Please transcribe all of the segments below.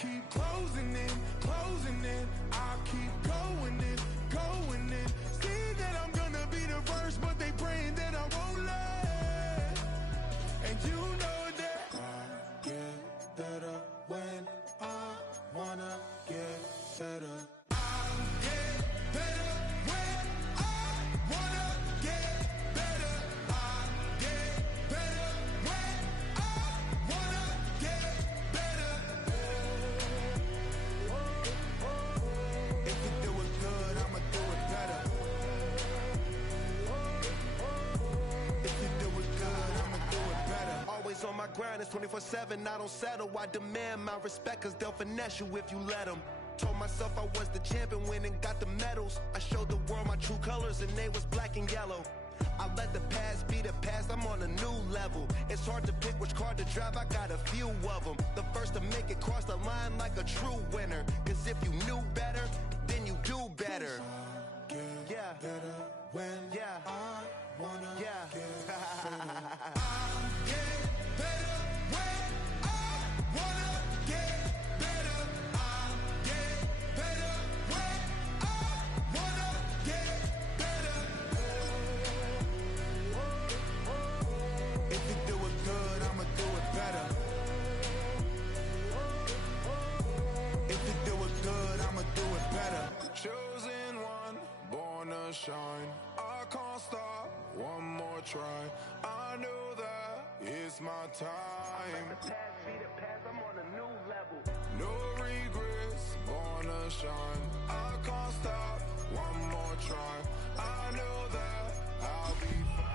keep closing in, I keep going in. See that I'm gonna be the first, but they praying that I won't let. And you know that I get better when I wanna get better. On my grind, it's 24/7, I don't settle. I demand my respect, cause they'll finesse you if you let them. Told myself I was the champion, went and got the medals. I showed the world my true colors and they was black and yellow. I let the past be the past, I'm on a new level. It's hard to pick which car to drive, I got a few of them. The first to make it cross the line like a true winner. Cause if you knew better, then you do better. Yeah, better when I wanna get better. Chosen one, born to shine. I can't stop, one more try. I know that it's my time. Let the past be the past, I'm on a new level. No regrets, born to shine. I can't stop, one more try. I know that I'll be fine.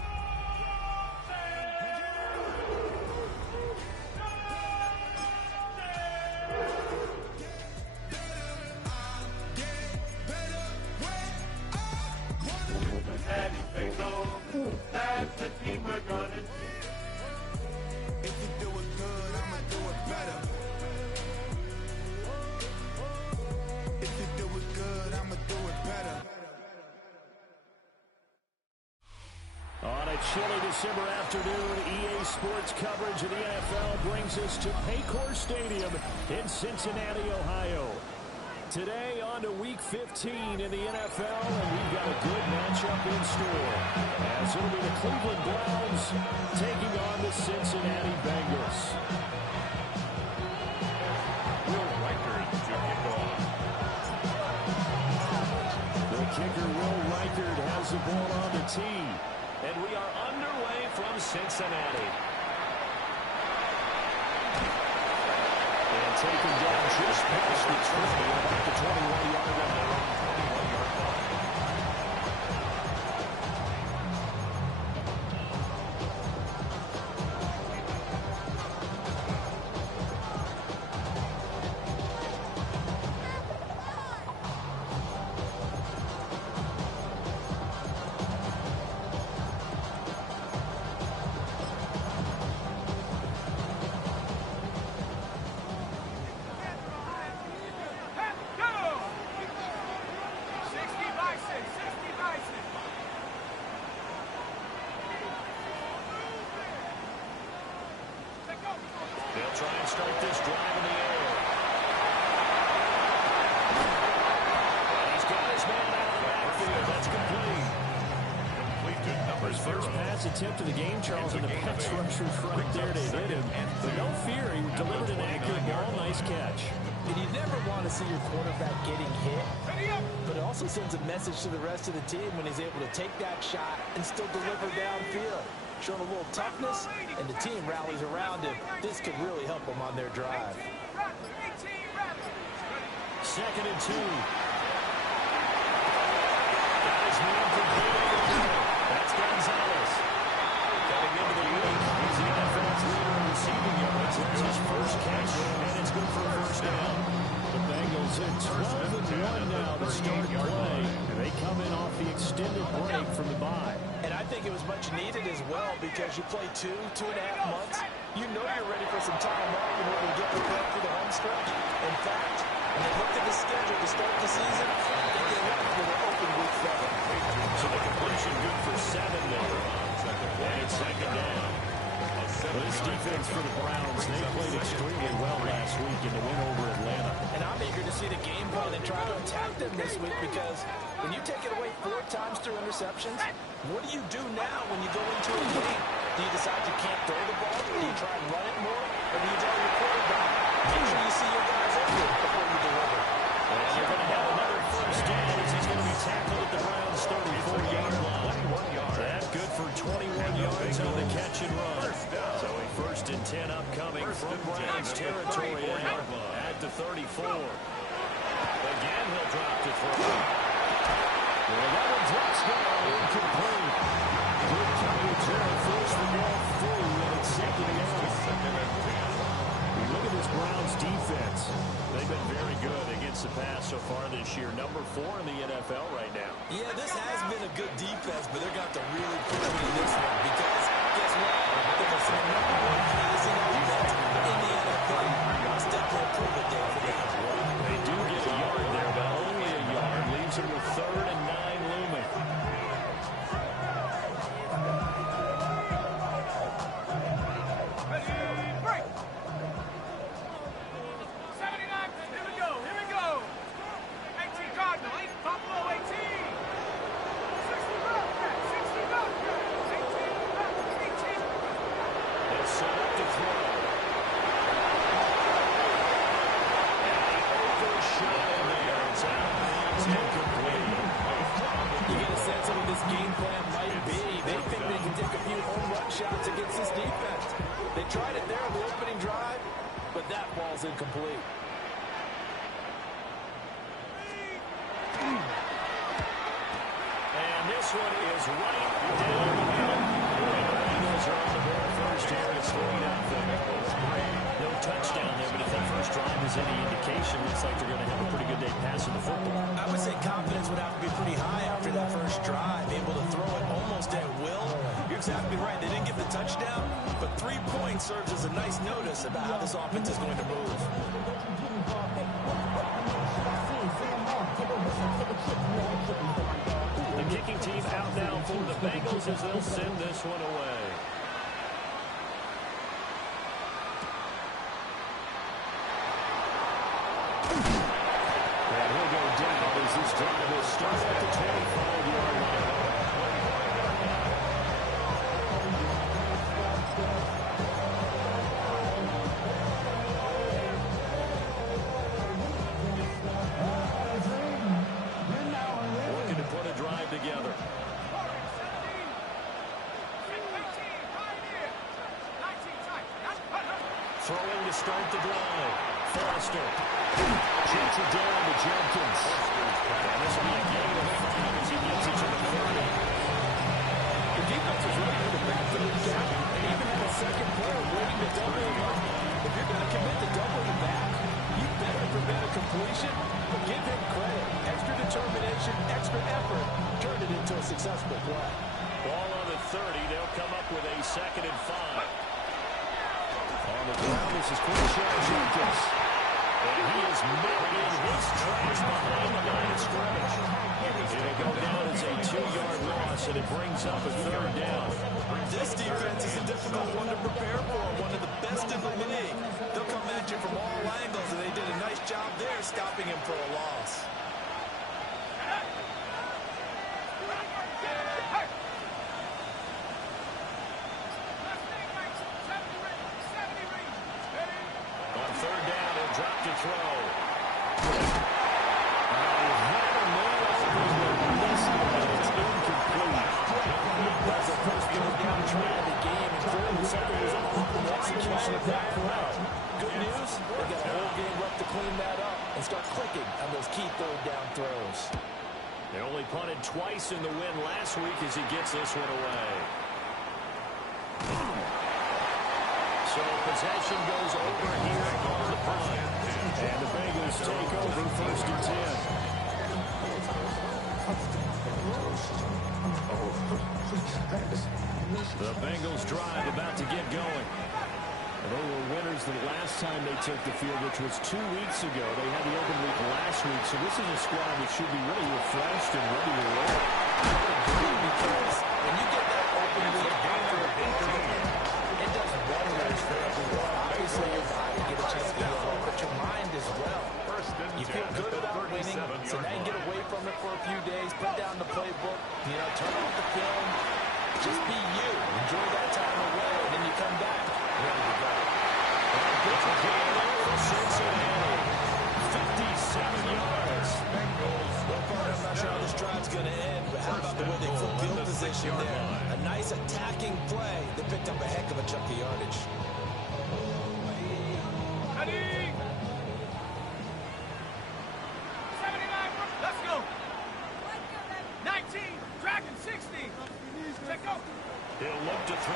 That's the team we're gonna see. If you do it good, I'ma do it better. If you do it good, I'ma do it better. On a chilly December afternoon, EA Sports coverage of the NFL brings us to Paycor Stadium in Cincinnati, Ohio. Today on to Week 15 in the NFL, and we've got a good matchup in store, as it'll be the Cleveland Browns taking on the Cincinnati Bengals. Will Reichard to kick off. The kicker, Will Reichard, has the ball on the tee, and we are underway from Cincinnati. And taken down just past the 20, about the 21-yard line. They'll try and start this drive in the air. And he's got his man out of the backfield. That's complete. Complete to number his first pass attempt of the game, Charles, and the pass rushers right there to hit him. But no fear, he delivered an accurate ball. Nice catch. And you never want to see your quarterback getting hit, but it also sends a message to the rest of the team when he's able to take that shot and still deliver downfield. Showing a little toughness, and the team rallies around him. This could really help them on their drive. 2nd and 2. Got his man complete. That's Gonzalez. Coming into the week, he's the NFL's leader in receiving yards. It's his first catch, and it's good for a first down. The Bengals at 12-1 now to start play. They come in off the extended break from the bye. And I think it was much needed as well, because you play 2.5 months. You know you're ready for some time off in order to get prepared for the home stretch. In fact, when they looked at the schedule to start the season, I think they left with an open week 7. So the completion good for 7 there. And it's second down. This defense for the Browns, they played extremely well last week in the win over Atlanta. see the game plan and try to attack them this week, because when you take it away 4 times through interceptions, what do you do now when you go into a game? Do you decide you can't throw the ball? Do you try and run it more? Or do you tell your quarterback, make sure you see your guys open before you deliver? And you're going to have another first down as he's going to be tackled at the Browns' 34-yard line. That's good for 21 yards on the catch and run. So a 1st and 10 upcoming from Browns territory at the 34. Again, he'll drop to throw. Well, that one's touchdown, incomplete. Good coverage there, forced the ball through, and it's 2nd and 10. Look at this Browns defense. They've been very good against the pass so far this year. Number 4 in the NFL right now. Yeah, this has been a good defense, but they're going to have to really put up in this one, because guess what? They're going to say number 1 passing defense in the NFL. Step to improve it there for them. They do get a yard there, but only a yard. Leaves them with 3rd and 9 looming. Incomplete. And this one is right downhill. The Bengals are on the board first here. It's 3-0. No touchdown there, but if that first drive is any indication, looks like they're going to have a pretty good day passing the football. I would say confidence would have to be pretty high after that first drive, able to throw it almost at will. You're exactly right. They didn't get the touchdown, but 3 points serves as a nice notice about how this offense is going to move. The kicking team out now for the Bengals as they'll send this one away. And he'll go down as this drive will start at the 25-yard line. Together. Throwing to start the drive. Foster. Checks it down to Jenkins. And this will be a game of 5 as he gets it to the 30. The defense is ready for the back to the gap, and even had a second player waiting to double him up. If you're going to commit to doubling back, you better prevent a completion, but give him credit. Extra determination, extra effort turned it into a successful play. Ball on the 30. They'll come up with a 2nd and 5. On the ground, this is Quinshon Judkins. And he is making his tracks behind the line of scrimmage. It'll go down as a 2-yard loss, and it brings up a 3rd down. This defense is a difficult one to prepare for, one of the best in the league. They'll come at you from all angles, and they did a nice job there stopping him for a loss. On 3rd down, he'll drop to throw. That's a first down try of the game, and clearly something was off in the execution of that play. Good news, they've got a whole game left to clean that up and start clicking on those key 3rd down throws. They only punted twice in the win last week as he gets this one away. So possession goes over here on the punt. And the Bengals take over 1st and 10. The Bengals drive about to get going. And they were winners the last time they took the field, which was 2 weeks ago. They had the open week last week, so this is a squad that should be really refreshed and ready to roll. Because when you get that open week after a big game, it does wonders for everyone. Obviously, your body get a chance to heal, but your mind as well. You feel good So now you get away from it for a few days, put down the playbook, turn off the film, just be you. Enjoy that time away, and then you come back ready to go. Good game there for Cincinnati. 57 yards. Well, Bart, I'm not sure how this drive's going to end, but how about the way they flip field position there? A nice attacking play. They picked up a heck of a chunk of yardage. He'll look to throw.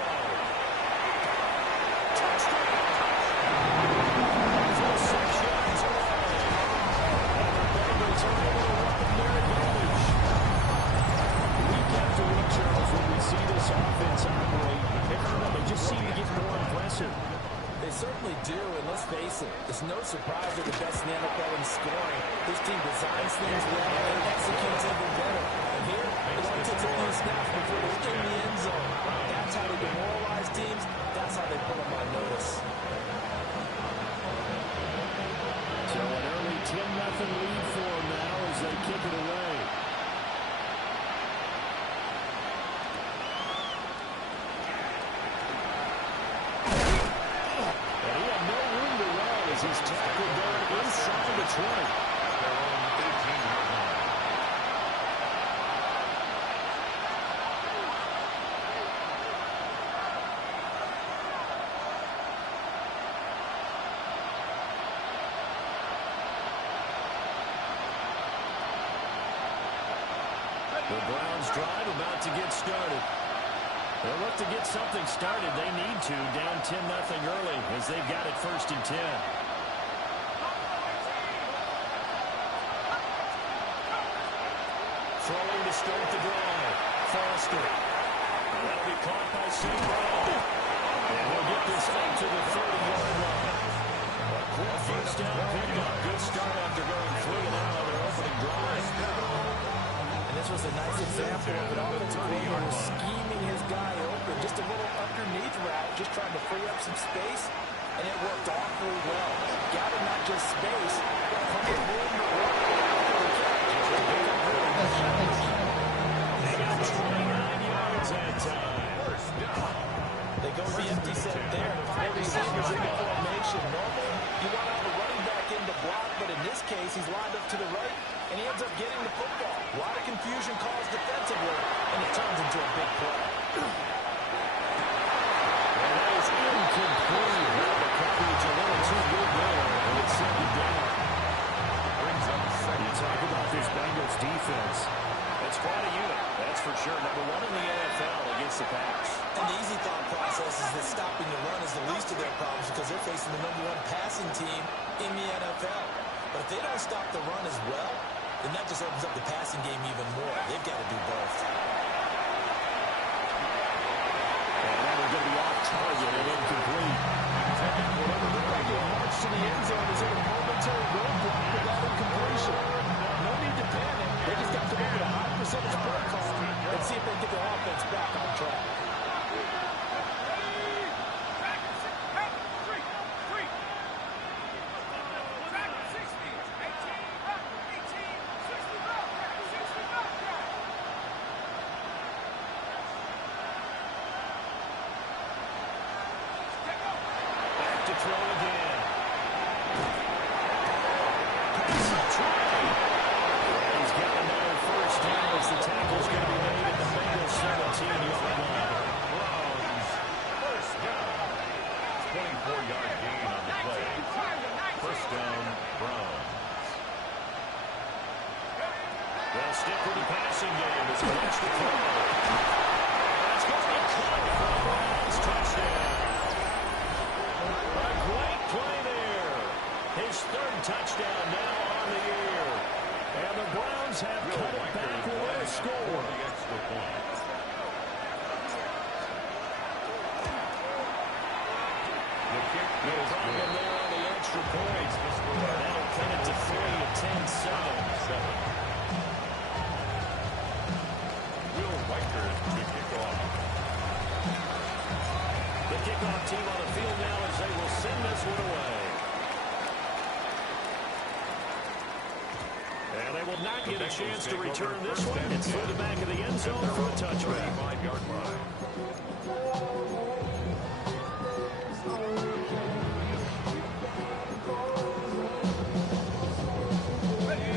They certainly do, and let's face it, it's no surprise they're the best in the NFL in scoring. This team designs things well and executes even better. And here, it only takes a few snaps before they're in the end zone. That's how they demoralize teams. That's how they put them on notice. So an early 10-0 lead for them now as they kick it away. He's tackled down inside the 20. The Browns drive about to get started. They'll look to get something started. They need to, down 10-0 early as they've got it 1st and 10. Throwing to start the drive. Foster. That'll be caught by St. Brown. And we'll get this up to the 30-yard line. A quick first down pickup. Good start after going 3 and out on their opening drive. And this was a nice example of an offensive coordinator scheming his guy open. Just a little underneath route, just trying to free up some space, and it worked awfully well. Got him not just space, but plenty of room to work. They got 29 yards that time. They go with the empty set there. 4 receivers in the formation. Normally, you want to have a running back in the block, but in this case, he's lined up to the right, and he ends up getting the football. A lot of confusion caused defensively, and it turns into a big play. And that is incomplete. The coverage a little too good there, and it's second down. You talk about this Bengals defense. It's quite a unit, that's for sure. Number 1 in the NFL against the pass. And the easy thought process is that stopping the run is the least of their problems because they're facing the number 1 passing team in the NFL. But if they don't stop the run as well, then that just opens up the passing game even more. They've got to do both. And then they're going to be off target and incomplete. The march to the end zone is at a momentary roadblock with that incompletion. No need to panic. They just got to come up with a high percentage play call and see if they can get their offense back on track. Throw again. He's got another first down as the tackle's going to be made at the Bengals 17-yard line. Browns first down. 24-yard gain on the play. First down, Browns. They'll stick with the passing game as he lets the throw. It's going to be caught for the Browns touchdown. A great play there. His 3rd touchdown now on the year. And the Browns have cut it back with a score. The extra point. The kick No problem there on the extra point. That'll cut it to 3 at 10-7. Will Riker to kick off. The kickoff team on the field now as they will send this one away. And they will not get a chance to return this one. It's through the back of the end zone for a touchback. 35-yard line.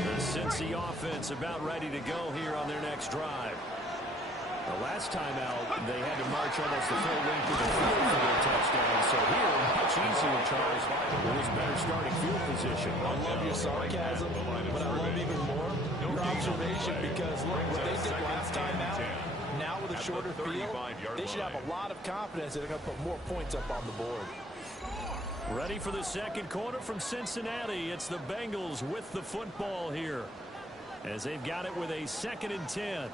The Cincy offense about ready to go here on their next drive. The last time out, they had to march almost the full length of the field for their touchdown. So here, much easier, Charles, with his better starting field position. I love your sarcasm, but I love even more your observation because, look, what they did last time out, now with a shorter field, they should have a lot of confidence that they're going to put more points up on the board. Ready for the second quarter from Cincinnati. It's the Bengals with the football here as they've got it with a 2nd and 10.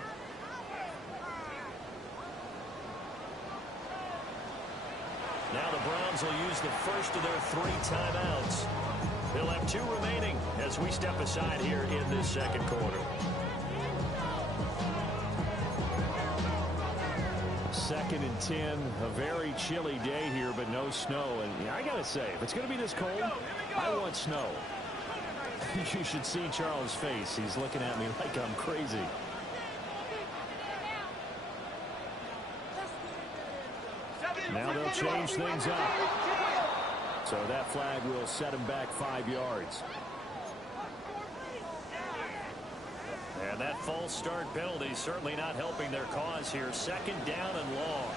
Now the Browns will use the first of their 3 timeouts. They'll have 2 remaining as we step aside here in this second quarter. 2nd and 10, a very chilly day here, but no snow. And I got to say, if it's going to be this cold, I want snow. You should see Charles' face. He's looking at me like I'm crazy. Now they'll change things up. So that flag will set him back 5 yards. And that false start penalty certainly not helping their cause here. 2nd down and long.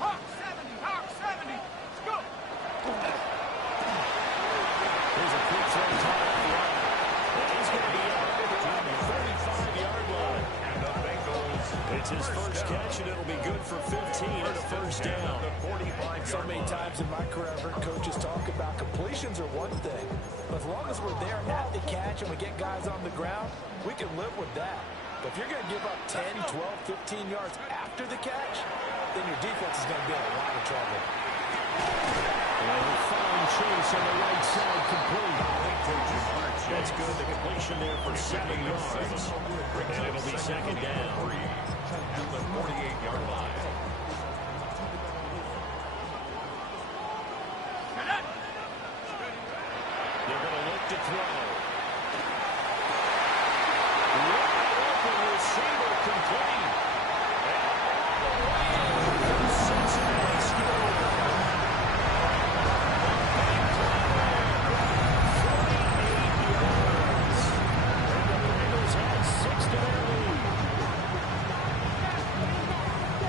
Hawk 70, Hawk 70. Let's go. Here's a quick throw tied on the line. And he's going to be out on the 35-yard line. And the Bengals. It's his first catch, and it'll be good for 15 and a first down. So many times in my career, I've heard coaches talk about completions are one thing. But as long as we're there at the catch and we get guys on the ground, we can live with that. But if you're going to give up 10, 12, 15 yards after the catch, then your defense is going to be in a lot of trouble. And a fine chase on the right side complete. That's good. The completion there for 7 yards. And it'll be 2nd down. At the 48-yard line. They're going to look to throw. Wide open receiver complete. And Cincinnati score. 48 yards. And the Bengals had 6 to their lead.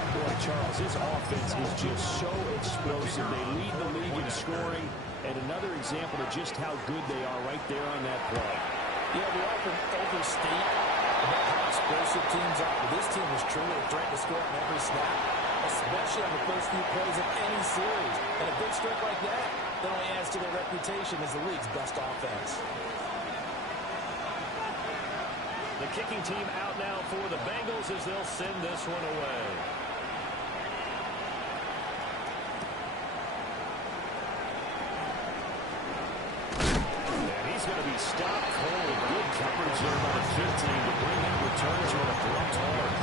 Boy, Charles, this offense is just so explosive. They lead the league in scoring. And another example of just how good they are right there on that play. Yeah, we often overstate how explosive teams are. But this team is truly a threat to score on every snap, especially on the first few plays of any series. And a big streak like that only adds to their reputation as the league's best offense. The kicking team out now for the Bengals as they'll send this one away. Going to be stopped cold. Good coverage there by the 15 to bring that return to an abrupt halt.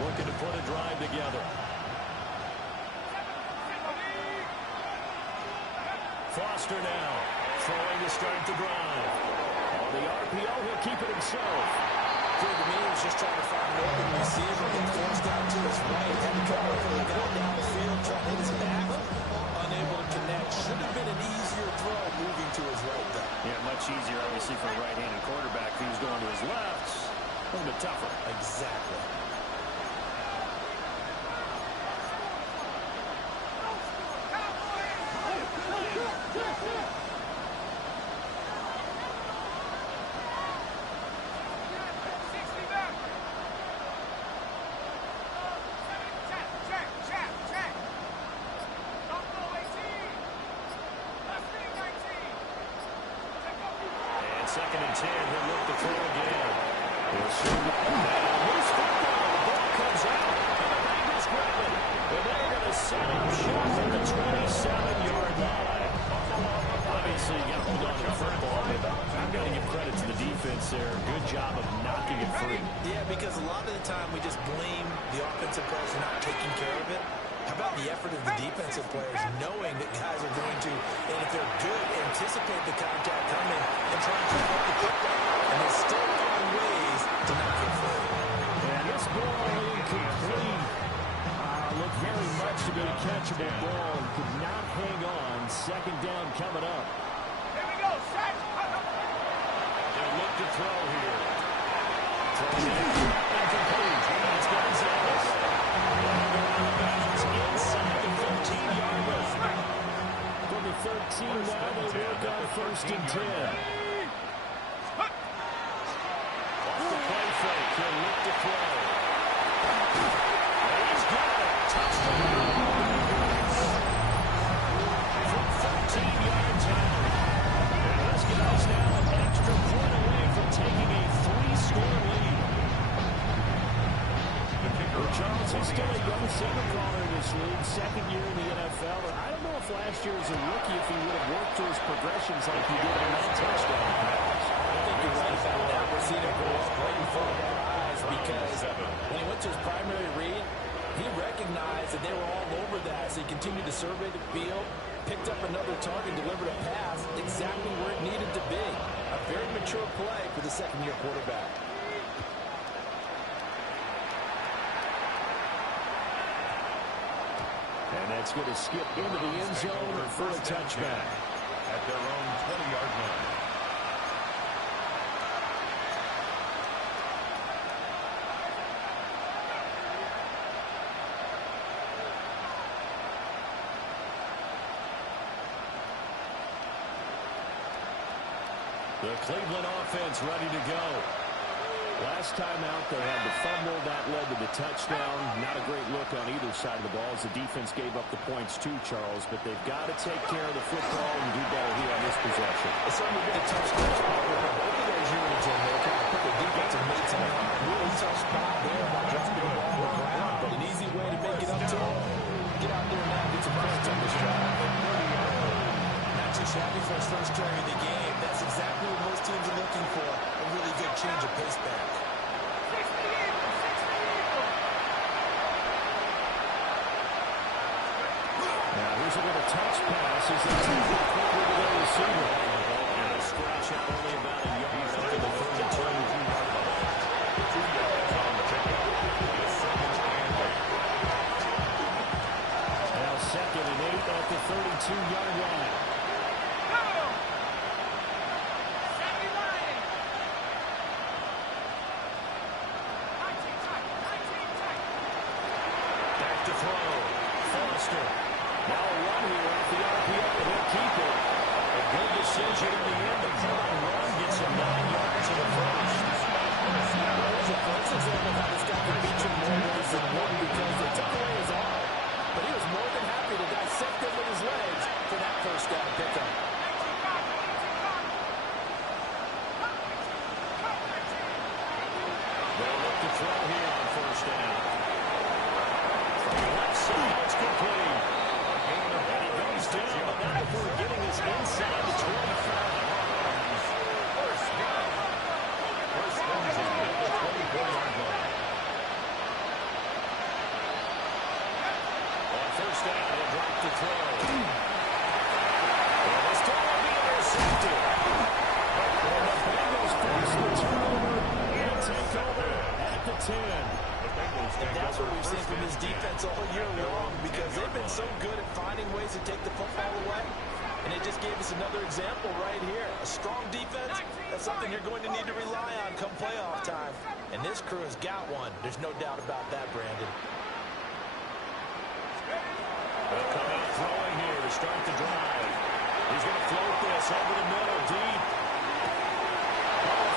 Looking to put a drive together. Foster now, throwing to start the drive. On the RPO, he'll keep it himself. To me, he was just trying to find an open receiver, get forced out to his right, had to come up with a guy down the field, trying to hit his back, unable to connect. Should have been an easier throw moving to his right, though. Yeah, much easier, obviously, for a right-handed quarterback. If he was going to his left, a little bit tougher. Exactly. Second and 10, he'll look to throw again. Loose football, the ball comes out, and the Bengals grab it. And they're going to set up shop at the 27-yard line. pass there. Good job of knocking it free. Yeah, because a lot of the time we just blame the offensive players for not taking care of it. How about the effort of the defensive players knowing that guys are going to, and if they're good, anticipate the contact coming and try and help the kick down. And they still find ways to knock it free. And this ball incomplete. Looked very much to be a catchable ball and could not hang on. Second down coming up. Here we go, set. They'll look to throw here. Incomplete. It's Gonzalez. Inside the 15-yard line. From the 13 now, they work on 1st and 10. Off the play fake. He'll look to throw. He's got it. Touchdown. From 13 yards out. And this guy's now an extra point away from taking a 3-score lead. Charles is still a young signal caller in this league, second year in the NFL. And I don't know if last year as a rookie, if he would have worked through his progressions like he did on that touchdown pass. I think you're right about that. We're seeing him grow up right in front of our eyes because when he went to his primary read, he recognized that they were all over that. So he continued to survey the field, picked up another target, delivered a pass exactly where it needed to be. A very mature play for the second-year quarterback. And that's going to skip into the end zone for a touchback. At their own 20-yard line. The Cleveland offense ready to go. Last time out, they had the fumble. That led to the touchdown. Not a great look on either side of the ball as the defense gave up the points too, Charles. But they've got to take care of the football and do better here on this possession. It's certainly been a tough stretch for both of those units in there. Kind of put the defense and made some really tough spot there by dropping the ball on the ground. But an easy way to make it up to him. Get out there now and get some points on this drive. Not too shabby for his first carry of the game. That's exactly what most teams are looking for. A really good change of pace back. Now here's a little touch pass as they take it quickly to their receiver. And a stretch out only about a yard after the 32-yard line. 2 yards on the ticket. Now 2nd and 8 at the 32-yard line. Back to throw. Foster. Now a run here off the RPO. He'll keep it. A good decision in the end. The run gets him 9 yards in the first. There's a first example of how this guy can beat you more ways than one because they took away his arm. But he was more than happy to dissect him with his legs for that first down pickup. They'll look to throw here on 1st down. From the left side, it's complete. And he goes down, but not before getting us inside the 25. First one's in at the 24-yard line. On 1st down, he'll drop to throw. And this time will be intercepted. And the Bengals force the turnover and take over at the 10. And that's what we've seen from this defense all year long because they've been so good at finding ways to take the football away. And it just gave us another example right here. A strong defense, that's something you're going to need to rely on come playoff time. And this crew has got one. There's no doubt about that, Brandon. They'll come out throwing here to start the drive. He's going to float this over the middle, deep.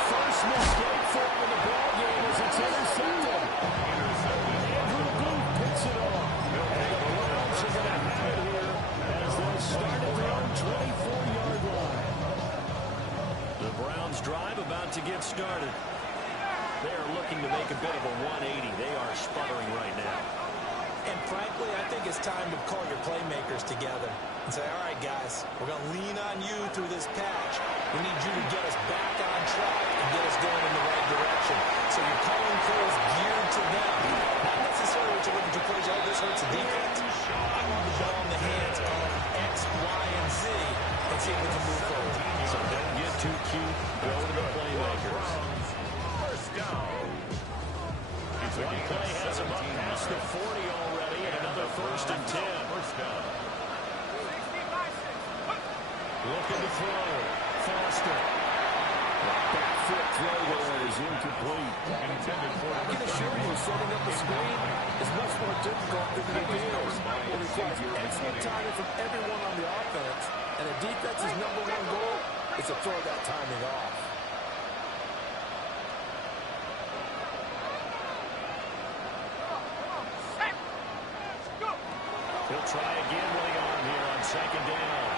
First mistake for him in the ballgame as it's intercepted. Andrew Booth picks it off. And the Browns are going to have it here as they start at their own 24-yard line. The Browns drive about to get started. They are looking to make a bit of a 180. They are sputtering right now. And frankly, I think it's time to call your playmakers together. and say, all right, guys, we're going to lean on you through this patch. We need you to get us back on track and get us going in the right direction. So you're calling plays geared to them. Not necessarily what you're looking to play. Oh, this hurts the defense. I want the ball in the hands of X, Y, and Z and see if we can move forward. So don't get too cute. Go to the playmakers. First down. One play has him up past the 40 already, and another 1st and 10. First down. Looking to throw. Foster. Back foot throw there is incomplete. Intended for I can assure you, setting up a screen is much more difficult than it appears. It requires excellent timing from everyone on the offense, and a defense's number one goal is to throw that timing off. He'll try again with the arm here on 2nd down.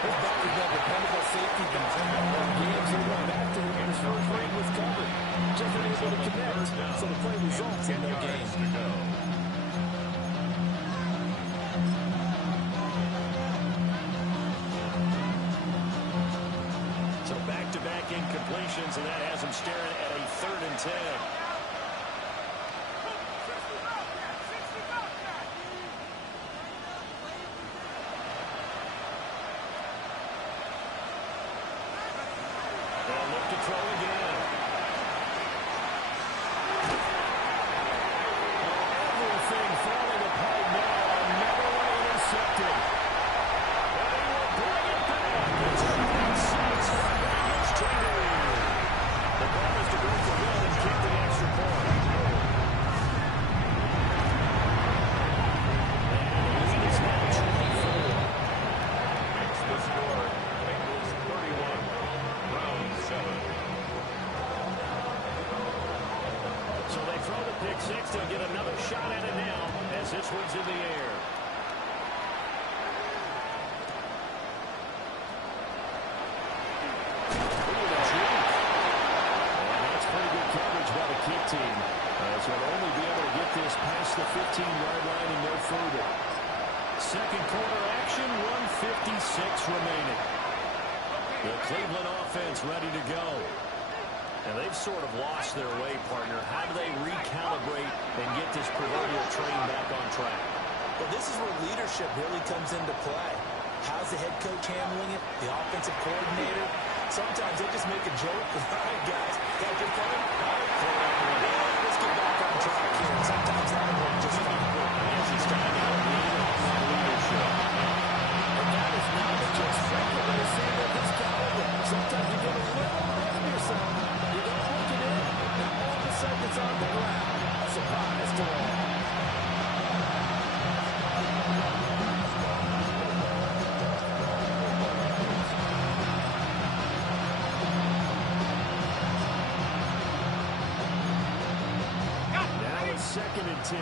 His back is that dependable safety back. Games are going back to him when his first read was covered. Just unable to connect, so the play results in no gain. So back-to-back incompletions, and that has him staring at a 3rd and 10. They'll look to throw again. Everything falling apart now. Another one intercepted. And he will bring it back. It's right 6. Bengals trailing. The ball is to go for Hill and kick the extra point. And the lead is now 24. Makes the score. Bengals 31. Round 7. So they throw the pick 6. They'll get another shot at it now as this one's in the air. Kick team, as will only be able to get this past the 15-yard line and no further. Second quarter action, 1:56 remaining. The Cleveland offense ready to go. And they've sort of lost their way, partner. How do they recalibrate and get this proverbial train back on track? Well, this is where leadership really comes into play. How's the head coach handling it? The offensive coordinator? Sometimes they just make a joke. All right, guys, got your fun? All right, let's get back on track here. And sometimes that will just fine. He's trying to lead on leadership. And that is not just regular receiver of this caliber. Sometimes you get a little ahead of yourself. You don't look it in, and all of a sudden it's on the ground. A surprise to all. Now it's 2nd and 10.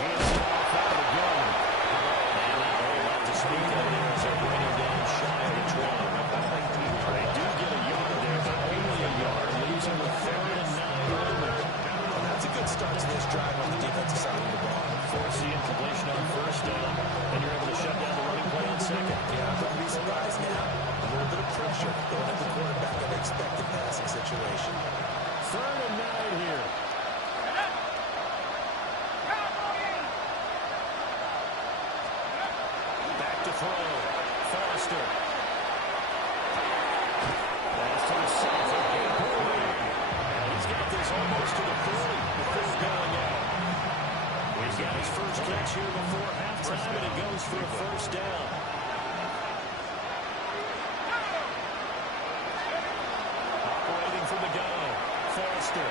Hands off out of the gun. And not a whole lot to speak of there as they bring him down shy of the 12. They do get a yard there, but only a yard. Leaves him with 3rd and 9 looming. And that's a good start to this drive on the defensive side of the ball. Force the incompletion on 1st down, and you're able to shut down the running play on 2nd. Yeah, don't be surprised now. A little bit of pressure going at the quarterback in an expected passing situation. 3rd and 9 here. Back to throw. Foster. Pass to the south. He's got this almost to the 40 before going out. He's got his first catch here before halftime, and it goes for a 1st down. Operating from the gun. Foster.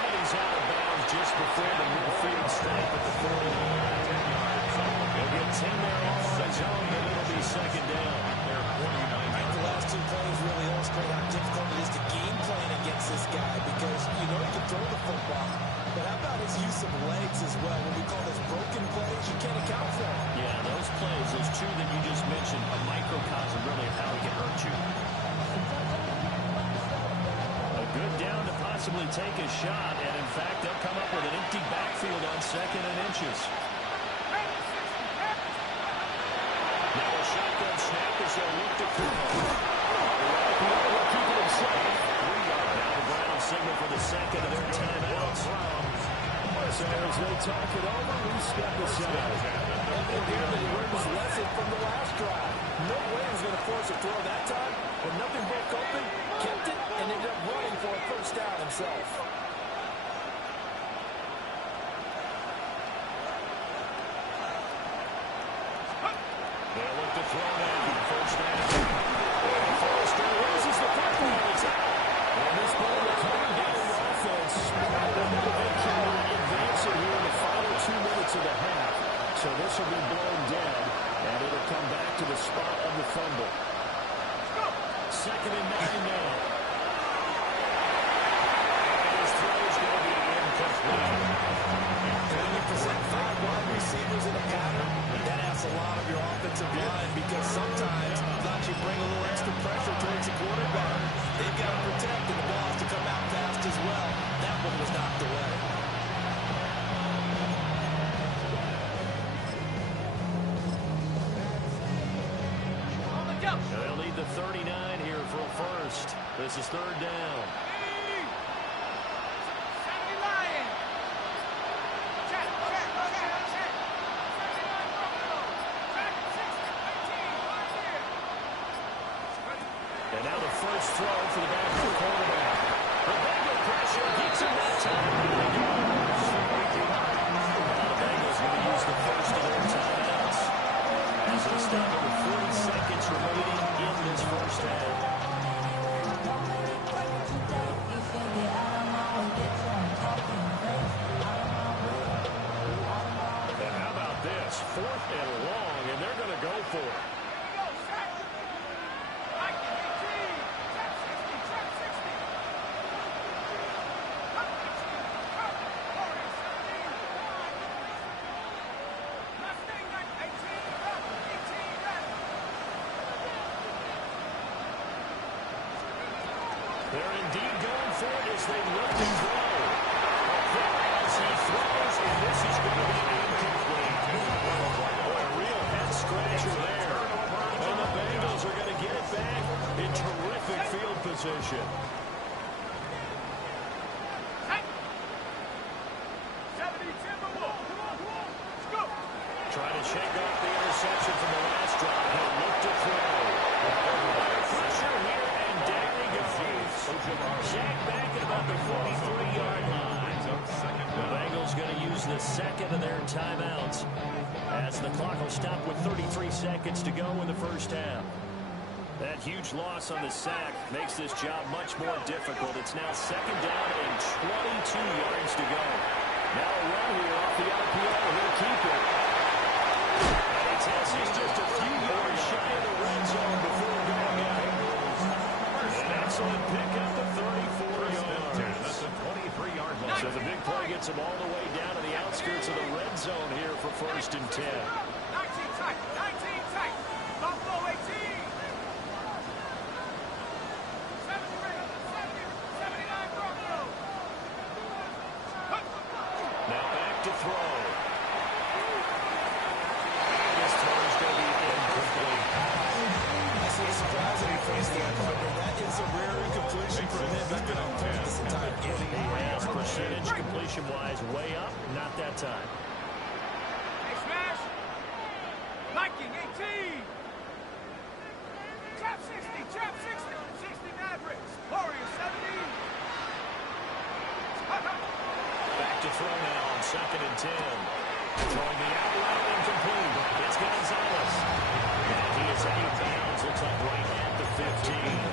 And he's out of bounds just before the midfield stop at the 40. He'll get 10 there off on his own, and it'll be 2nd down. I think the last 2 plays really illustrate how difficult it is to game plan against this guy because you know he can throw the football. But how about his use of legs as well? When we call those broken plays, you can't account for them. Yeah, those plays, those 2 that you just mentioned, a microcosm really of how he can hurt you. A good down to possibly take a shot, and in fact, they'll come up with an empty backfield on 2nd and inches. Now a shotgun snap as they'll look to throw. Will keep it safe. 3-yard. Now the ground signal for the second of their timeouts. So as they talk it over, we step aside. And they barely learned his lesson from the last drive. No way he was going to force a throw that time, but nothing broke open, kept it, and ended up running for a first down himself. They'll look to throw now. First down. Forrester raises the football. It's out. And this ball will come down the offense. They cannot advance it here in the final 2 minutes of the half. So this will be blown dead, and it'll come back to the spot of the fumble. 2nd and 9 now. And his throw is going to be incomplete. When you present 5 wide receivers in a pattern, that asks a lot of your offensive line because sometimes thought you bring a little extra pressure towards the quarterback. They've got to protect, and the ball has to come out fast as well. That one was knocked away. They'll need the 39 here for a first. This is 3rd down. And now the first throw for the backup quarterback. The Bengal pressure gets him that time. Now the Bengals going to use the first of their timeouts as they stop with 40 seconds remaining in this first half. And how about this? 4th and long, and they're going to go for it. They're indeed going for it as they look to throw. As he throws, and this is going to be incomplete. Boy, a real head scratcher there. And the Bengals are going to get it back in terrific field position. Trying to shake off the interception from the last drive. He'll look to throw. Pressure here, and down he goes. Sacked back at about the 43-yard line. The Bengals going to use the second of their timeouts as the clock will stop with 33 seconds to go in the first half. That huge loss on the sack makes this job much more difficult. It's now 2nd down and 22 yards to go. Now a run here off the RPO. He'll keep it. He's just a few yards shy of the red zone before going out. An excellent pick up the 34 yards. That's a 23-yard line. So the big play gets him all the way down to the outskirts of the red zone here for 1st and 10. 19 tight, 19 tight. Buffalo 18. 79 Buffalo. Now back to throw. This throw is going to be incomplete. That's a surprise that he faced that, but that is a rare incompletion for him. He's been on point this entire game. Percentage completion-wise way up, not that time. Hey, smash. Viking 18. Trap 60, trap 60. 60 Mavericks. Warriors 70. Back to throw now on 2nd and 10. Throwing the out route incomplete. It's Gonzalez. And he is out of bounds. Looks like right at the 15.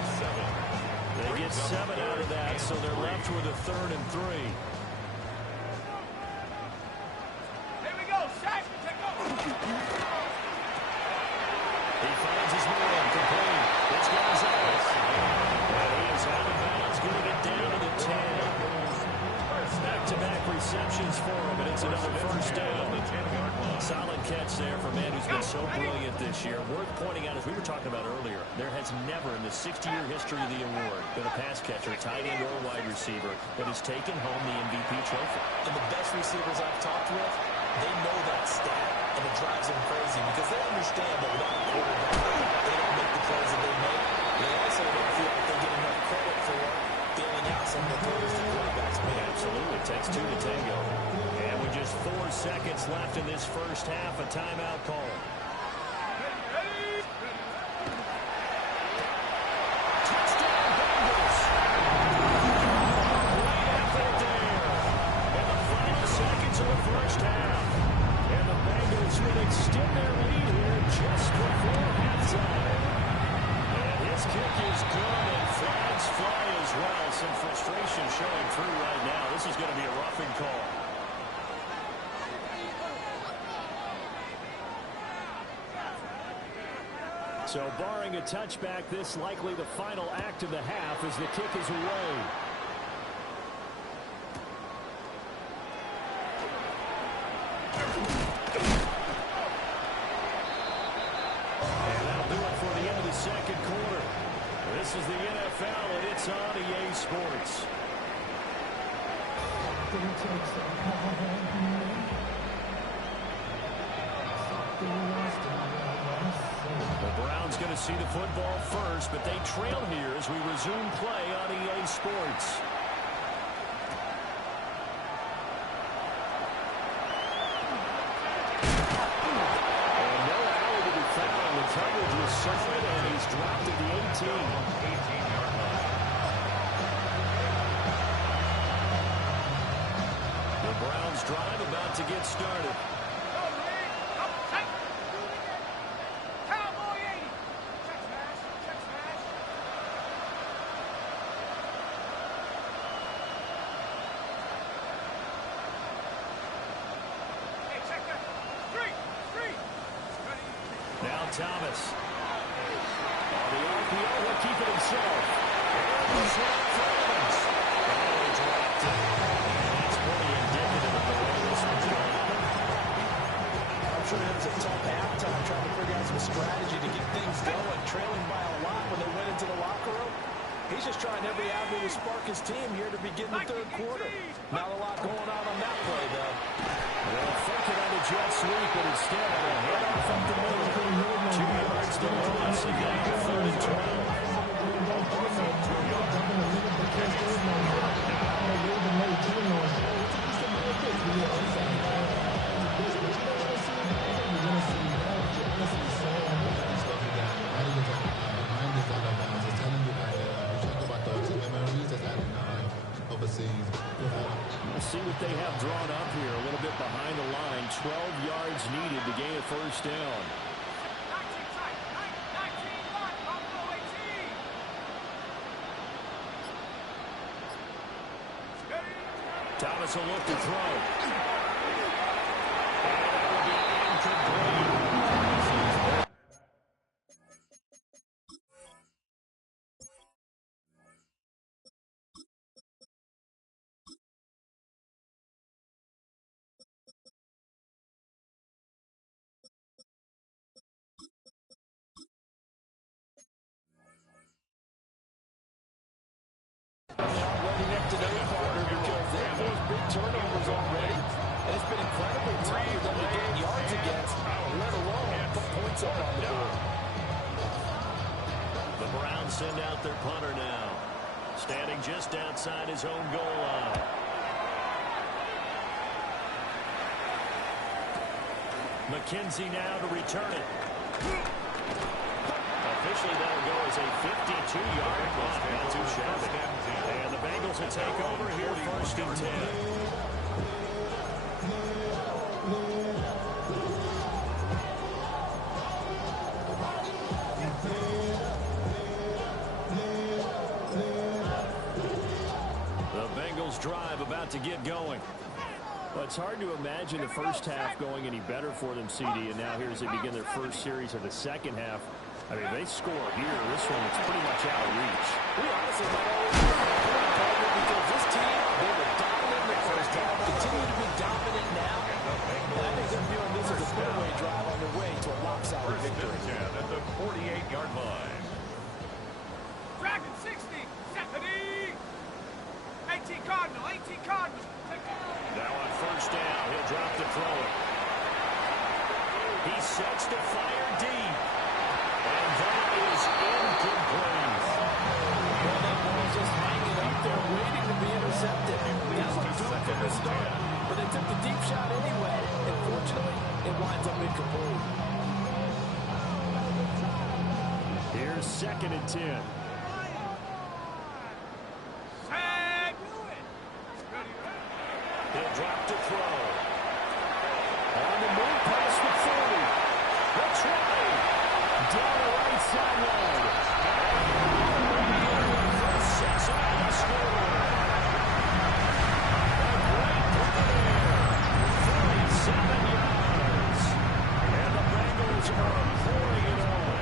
They get 7 out of that, so they're left with a 3rd and 3. Here we go, Shaq. Take over. He finds his man, complete. It's Gonzalez. And he is out of bounds, getting it down to the 10. Back-to-back receptions for him, and it's another first down. Solid catch there for a man who's been so brilliant this year. Worth pointing out, as we were talking about earlier, there has never in the 60-year history of the award been a pass catcher, tight end, or wide receiver that has taken home the MVP trophy. And the best receivers I've talked with, they know that stat, and it drives them crazy because they understand that without a quarterback, they don't make the plays that they make. They also don't feel like they get enough credit for bailing out some of the throws the quarterbacks make. Absolutely. It takes two to tango. And with just 4 seconds left in this first half, a timeout call. Touchdown, Bengals! Great effort there. In the final seconds of the first half. And the Bengals will extend their lead here just before halftime. And his kick is good, and flags fly as well. Some frustration showing through right now. This is going to be a roughing call. So barring a touchback, this likely the final act of the half as the kick is away. And that'll do it for the end of the second quarter. This is the NFL, and it's on EA Sports. The Browns going to see the football first, but they trail here as we resume play on EA Sports. And no alley to be found. The coverage was solid, and he's dropped at the 18-yard line. The Browns drive about to get started. Thomas. On the RPO, he'll keep it himself. And this one for Evans. Oh, he dropped it. That's pretty indicative of the way this one's going. I'm sure it was a tough halftime trying to figure out some strategy to get things going, trailing by a lot when they went into the locker room. He's just trying every avenue to spark his team here to begin the third quarter. Not a lot going on that play, though. Well, thinking on the jet sweep, but instead a handoff up the middle. 2 yards to loss, again, 3rd and 12. We'll see what they have drawn up here. A little bit behind the line. 12 yards needed to gain a first down. Thomas will look to throw. And that will be incomplete. Ready next to their partner because they forced big turnovers already. And it's been incredibly tough for them to gain yards against, let alone put points up on the board. The Browns send out their punter now. Standing just outside his own goal line. McKenzie now to return it. Officially, that'll go as a 52-yard block. Not too shabby. And the Bengals will take over here, 1st and 10. The Bengals drive about to get going. Well, it's hard to imagine the first half going any better for them, CD, and now here as they begin their first series of the second half. I mean, they score here. This one is pretty much out of reach. We honestly might always be partner because this team, they were dominant in the first half, continue throw it. He sets to fire deep. And that is incomplete. Well, that ball's just hanging up there waiting to be intercepted. That looked good from the start, but they took the deep shot anyway. And fortunately, it winds up incomplete. Here's 2nd and 10. He'll drop to throw. On the move past the 40. The try. Down the right sideline. Cincinnati score. A great play there. 47 yards. And the Bengals are pouring it on.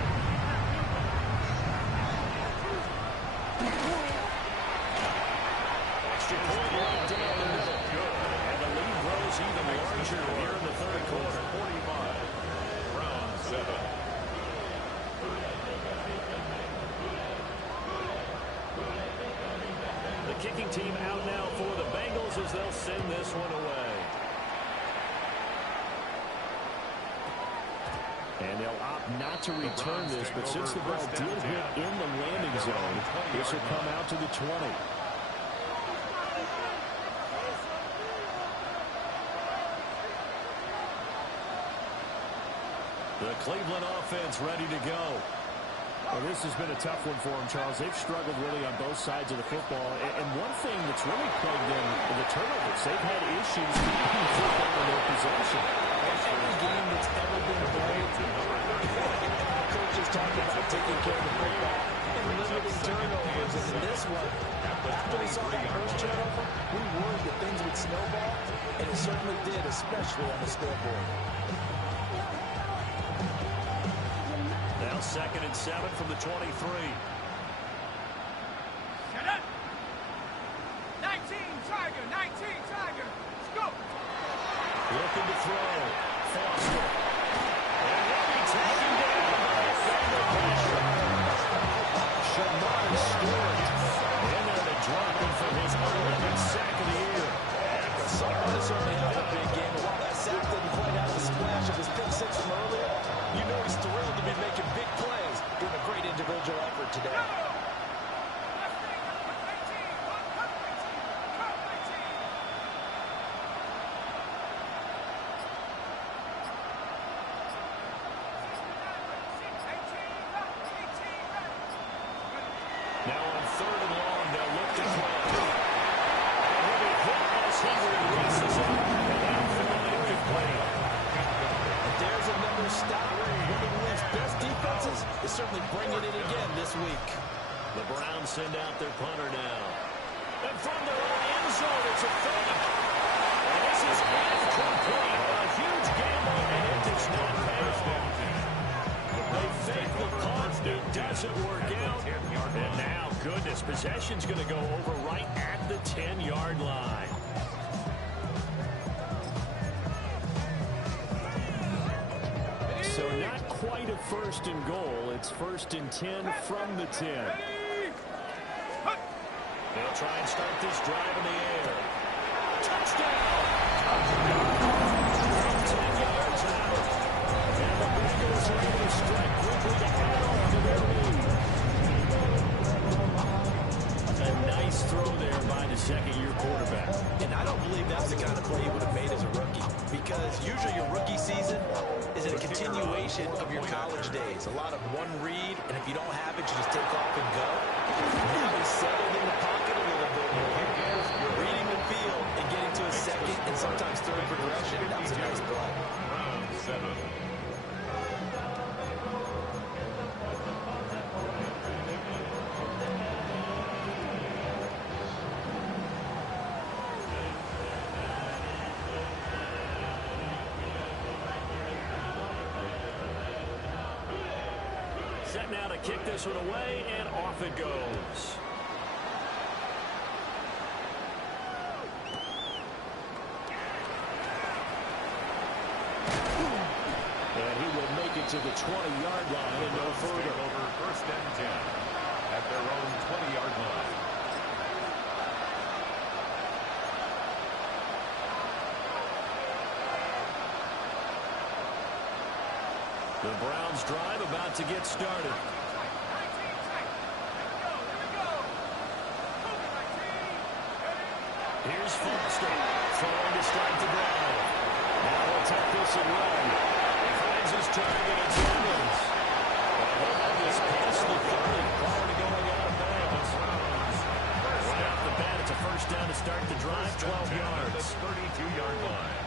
Extra point right down the middle. And the lead grows even larger here in the third quarter. 45. Round 7. The kicking team out now for the Bengals as they'll send this one away. And they'll opt not to return this, but since the ball did hit in the landing zone, this will come out to the 20. The Cleveland offense ready to go. Well, this has been a tough one for them, Charles. They've struggled really on both sides of the football. And one thing that's really plagued them are the turnovers. They've had issues keeping football in their possession. Every game that's ever been played, coaches talking about taking care of the football and limiting turnovers. And in this one, after we saw that first turnover, we worried that things would snowball, and it certainly did, especially on the scoreboard. Now 2nd and 7 from the 23. Set up. 19, Tiger. 19, Tiger. Let's go. Looking to throw. Foster. And he'll be taken down by defender pressure. Shamar Stewart in there to drop him for his 11th sack of the year. Somebody certainly had a big game. While that sack didn't quite have the splash of his pick six from earlier, you know he's thrilled to be making big plays, doing a great individual effort today. Now on 3rd and long, they'll look to throw. And he'll be hit as he releases it. And that'll fall incomplete. There's another stop. One of the league's best defenses is certainly bringing it again this week. The Browns send out their punter now. And from their own end zone, it's a fake. And this is incomplete. A huge gamble, and it does not pay off. They fake the punt. It doesn't work out. And now, goodness, possession's going to go over right at the 10-yard line. So not quite a 1st and goal. It's 1st and 10 from the 10. They'll try and start this drive in the air. Touchdown! From 10 yards out. And the Bengals are able to strike quickly to add on to their lead. A nice throw there by the second-year quarterback. And I don't believe that's the kind of play he would have made as a rookie, because usually your rookie season is a continuation of your college days. A lot of one read, and if you don't have it, you just take off and go. Now he's settled in the pocket a little bit more. You're reading the field and getting to a second and sometimes third progression. That was a nice play. Round 7. Set now to kick this one away, and off it goes. And he will make it to the 20-yard line and no further. Over 1st and 10 at their own 20-yard line. The Browns drive about to get started. Here's Foster, throwing to start the drive. Now he'll take this and run. He finds his target, it's Evans. Well, this past the 30 prior to going out of bounds. Right off the bat, it's a first down to start the drive, 12 yards. The 32-yard line.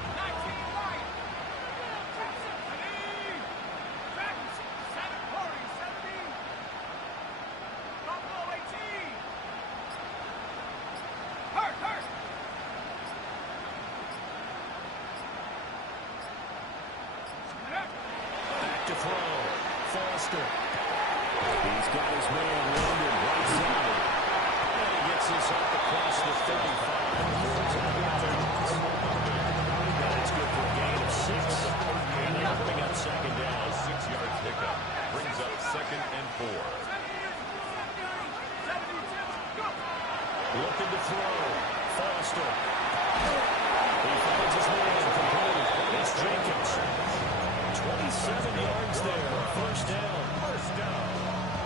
He's got his man landed right side. And he gets this up across the 35. That's good for a gain of 6. And they're putting up second down. A 6-yard pickup brings up 2nd and 4. Looking to throw. Foster. He finds his man complete. It's Jenkins. 27 yards there. First down.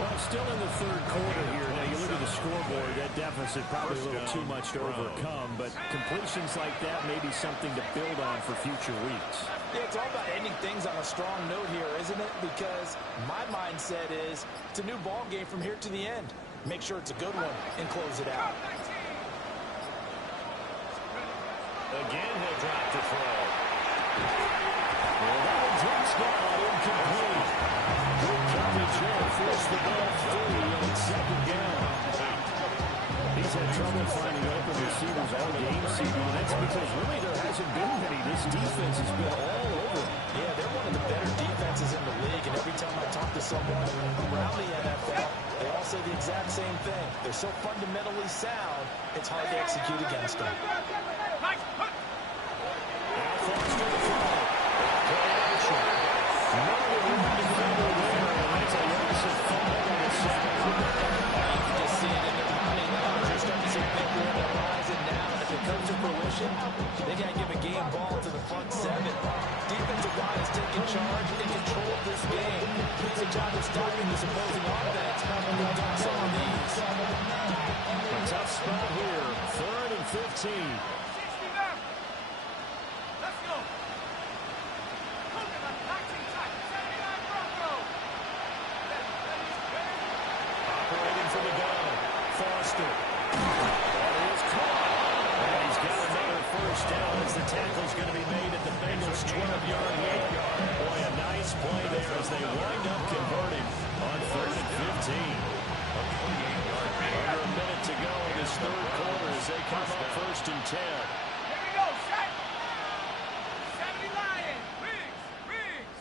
Well, still in the third quarter here. Now, you look at the scoreboard, that deficit probably a little too much to overcome, but completions like that may be something to build on for future weeks. Yeah, it's all about ending things on a strong note here, isn't it? Because my mindset is it's a new ball game from here to the end. Make sure it's a good one and close it out. Again, he'll drop to throw. Well, that one drops down, incomplete. Good coverage there, forced the ball free on second down. He's had trouble finding open receivers all game, CD. That's because really there hasn't been many. This defense has been all over. Yeah, they're one of the better defenses in the league, and every time I talk to someone around the NFL, they all say the exact same thing. They're so fundamentally sound, it's hard to execute against them. They got to give a game ball to the front 7. Defensive line is taking charge and control of this game. It's a job of stopping this opposing offense. We'll talk some of these. A tough spot here. 3rd and 15. Let's go. Operating from the gun. Foster. And he is caught. And he's got another first down as the tackle's going to be made at the Bengals' 12-yard line. Boy, a nice play there as they wind up converting on 3rd and 15. Under a minute to go in this third quarter as they come up 1st and 10. Here we go, set. 70 Lions. Riggs.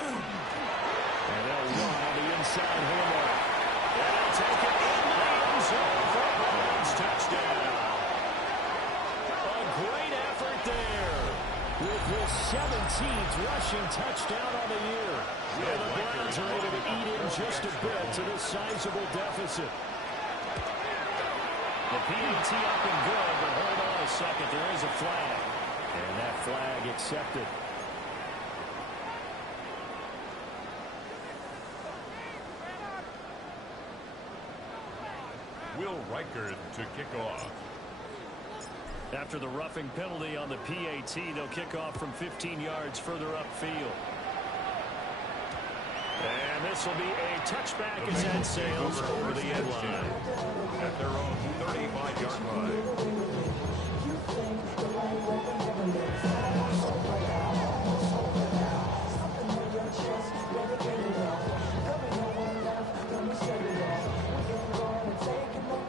And they'll run on the inside handle. And they'll take it in the end zone for a Browns touchdown. A great effort there with his 17th rushing touchdown on the year. And the Browns are able to eat in just a bit to this sizable deficit. The PAT up and good, but hold on a second. There is a flag. And that flag accepted. Will Reichard to kick off. After the roughing penalty on the PAT, they'll kick off from 15 yards further upfield. And this will be a touchback as that sails over the end line. At their own 35-yard line.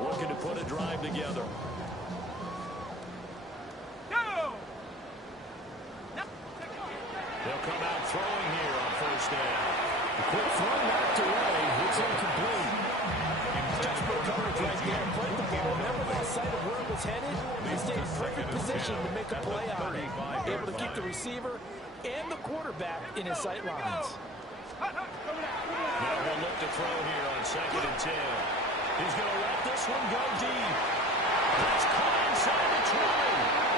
Looking to put a drive together. They'll come out throwing here on first down. A quick throw knocked away. It's incomplete. Touchdown coverage right there. Played the ball. Never lost sight of where it was headed. They stayed in perfect position to make a play on it. Able to keep the receiver and the quarterback in his sight lines. Now he'll look to throw here on 2nd and 10. He's going to let this one go deep. That's caught inside the 20.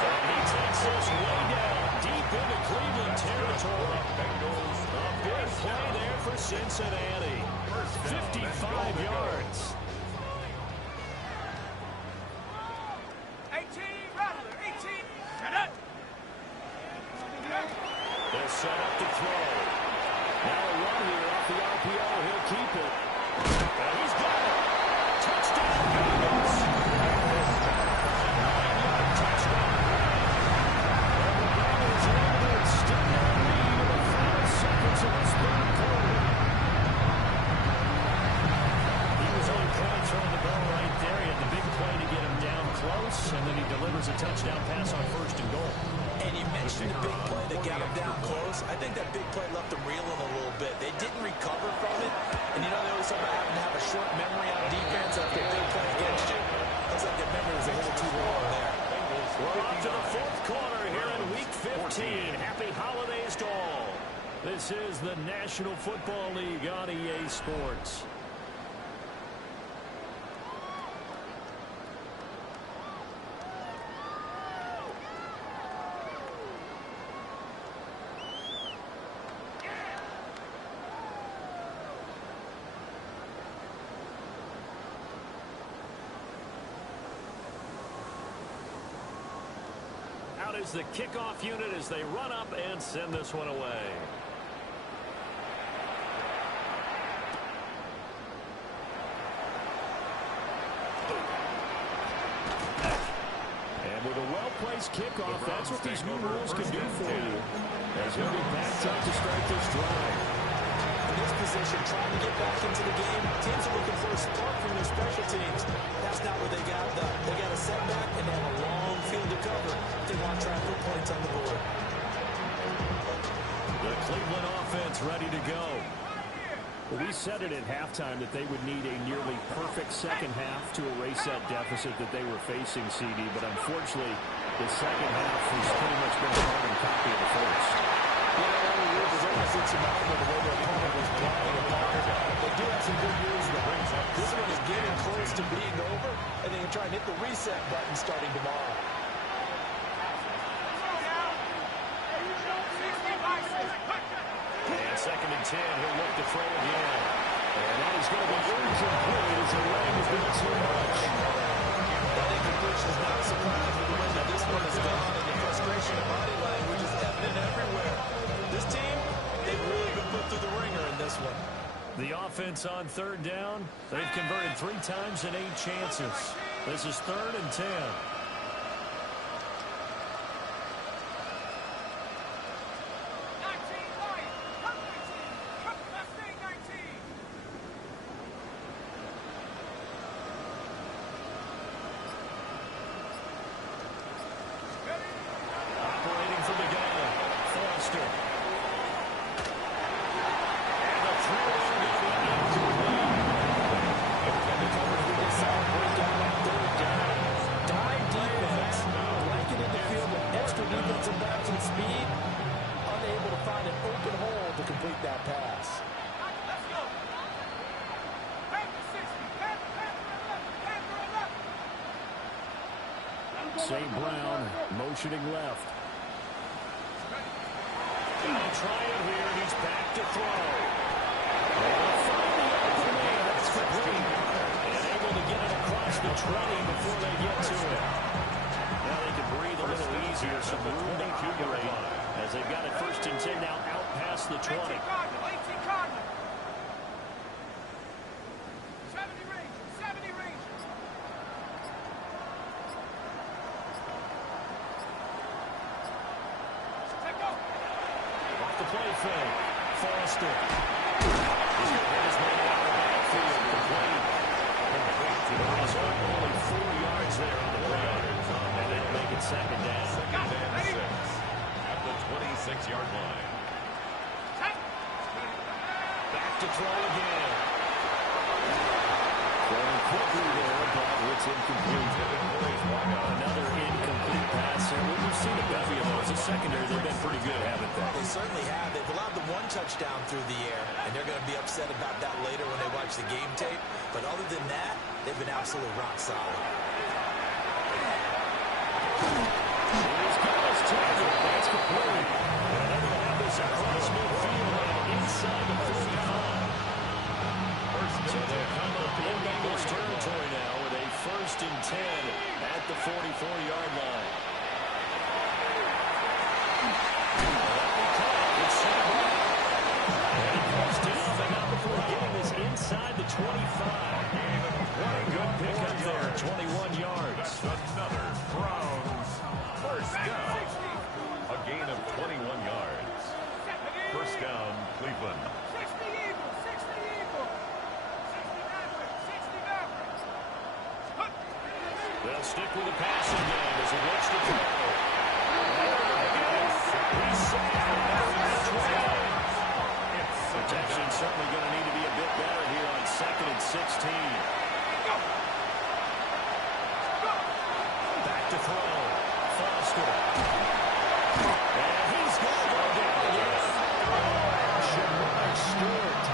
And he takes this way down, deep into Cleveland territory. A big play there for Cincinnati. 55 yards. 18, Rattler, 18. Shut up. They'll set up to throw. Now a run here off the RPO. He'll keep it. And he's got it. Touchdown, Bengals. 9-yard touchdown. And the Bengals are able to extend their lead in the final seconds of this third quarter. He was on point throwing the ball right there. He had the big play to get him down close, and then he delivers a touchdown pass on 1st and goal. And you mentioned the big play that got him down close. I think that big play left them reeling a little bit. They didn't recover from it. And, you know, they always talk about having to have a short memory on defense after a big play against you. Looks like their memory was a little too long there. We're off to the 4th quarter here in Week 15. Happy holidays to all. This is the National Football League on EA Sports. Out is the kickoff unit as they run up and send this one away. And with a well-placed kickoff, that's what these new rules can do for you. As he'll be backed up to start this drive. In this position, trying to get back into the game, teams are looking for a spark from their special teams. That's not what they got. They got a setback, and they have a long field to cover. They want to try and put points on the board. The Cleveland offense ready to go. Well, we said it at halftime that they would need a nearly perfect second half to erase that deficit that they were facing, CD. But unfortunately, the second half has pretty much been a carbon copy of the first. It was almost insurmountable the way their opponent was blocking and blocking. They do have some good news, though. This one is getting close to being over, and they can try and hit the reset button starting tomorrow. And 2nd and 10, he'll look to throw again. And that is going to be incomplete as the leg has been too much. That incompletion is not a surprise with the way that this one is gone, and the frustration of body language is evident everywhere. This team, they've really been put through the ringer in this one. The offense on 3rd down. They've converted 3 times in 8 chances. This is 3rd and 10. Operating from the gun, Foster. And the throw is going to be incomplete. And the coverage with this solid breakdown on 3rd down. Dime defense, blanketed the field with extra defensive backs and speed, unable to find an open hole to complete that pass. Let's go. Back to 60. Back for 11. St. Brown motioning left. Gonna try it here, and he's back to throw. And finally open man, that's complete. And able to get it across the 20 before they get to it. Now they can breathe a little easier, some room to operate. As they've got it 1st and 10 now out past the 20. 18 Cardinal. 70 Rangers. 70 Rangers. Take go. Off the play fake. Foster. He's going to hit his man out of the backfield. Complete. He's only 4 yards there on the play. And they'll make it 2nd down. 2nd and 6 at the 26-yard line. Back to throw again. Throwing quickly there, but it's incomplete. Another incomplete pass there. We've seen a bevy of those. The secondary, they've been pretty good, haven't they? They certainly have. They've allowed the 1 touchdown through the air, and they're going to be upset about that later when they watch the game tape. But other than that, they've been absolutely rock solid. complete. And they're going to have this across midfield and inside the 45. So they'll come up in Bengals territory now with a 1st and 10 at the 44-yard line. And he goes down, but not before getting this inside the 25. What a good pickup there, 21 yards. That's another Browns first down. A gain of 21 yards. First down, Cleveland. 60 Eagles, 60 Eagles. 60 Mavericks, 60 Mavericks. They'll stick with the passing game as he looks to throw. He's safe. Protection certainly going to need to be a bit better here on 2nd and 16. Back to throw. Foster. And he's going to go down again. Shamar Stewart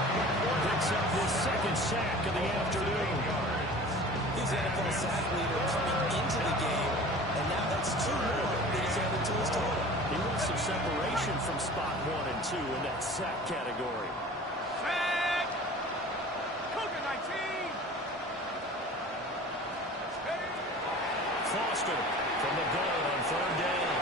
picks up his 2nd sack of the afternoon. He's NFL sack leader coming into the game, and now that's 2 more that he's added to his total. He wants some separation from spot 1 and 2 in that sack category. Sack. Cougar 19. Foster from the gun on 3rd down.